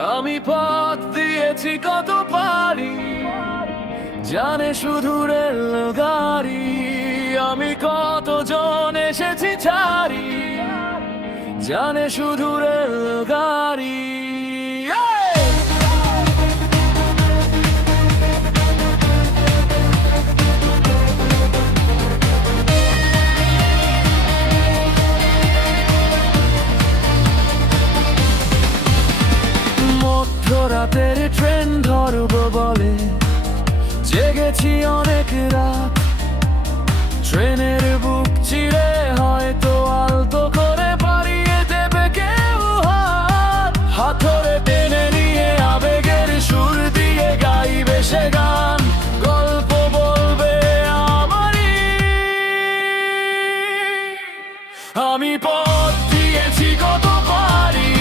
আমি পথ দিয়েছি কত পারি, জানে শুধু রেল গাড়ি। আমি কতজন এসেছি ছাড়ি, জানে শুধু রেল গাড়ি। মধ্যরাতের ট্রেন ধরবো বলে জেগেছি অনেক রাত। ট্রেনের বুক চিরে হয়তো আলতো করে পাড়িয়ে দেবে কেউ হাত। হাতরে টেনে নিয়ে আবেগের সুর দিয়ে গাইবে সে গান, গল্প বলবে আমারই। আমি পথ দিয়েছি কত পারি,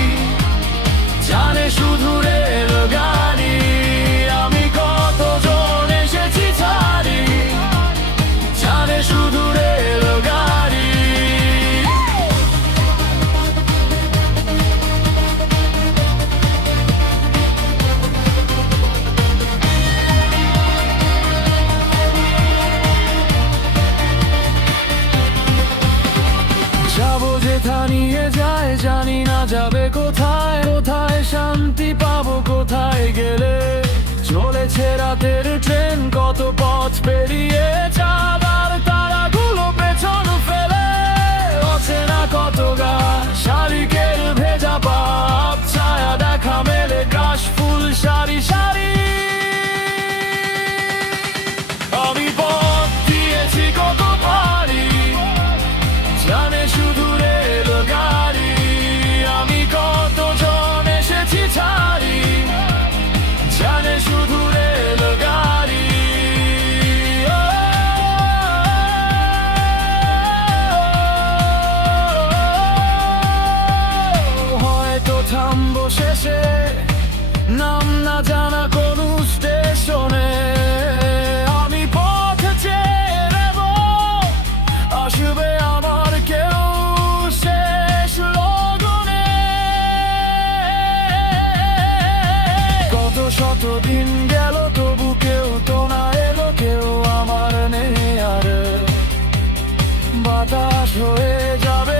জানে শুধু রেল গাড়ি। আমি কতজন এসেছি ছাড়ি, জানে শুধু রেল গাড়ি। যাবো যেথা নিয়ে যায়, জানি না যাবে কোথায়। কোথায় শান্তি পাবো কোথায় গেলে, চলেছে রাতের ট্রেন কত পথ পেরিয়ে। চাঁদ আর তারাগুলো পেছন ফেলে, অচেনা কত গা শালিকের ভেজা পাপ। ছায়া দেখা মেলে কাশ ফুল সারি সারি। আমি পথ দিয়েছি কত পারি, জানে শুধু রেল গাড়ি। আমি কতজন এসেছি ছাড়ি, জানে শুধু রেল গাড়ি। হয়তো থামবো শেষে, নাম না জানা কোন স্টেশনে। আমি পথ চেয়ে নেব, আসবে আমার কেউ শেষ লগনে। কত শত দিন গেল তবু কেউ তো না এলো, কেউ আমার নেই আর। বাতাস হয়ে যাবে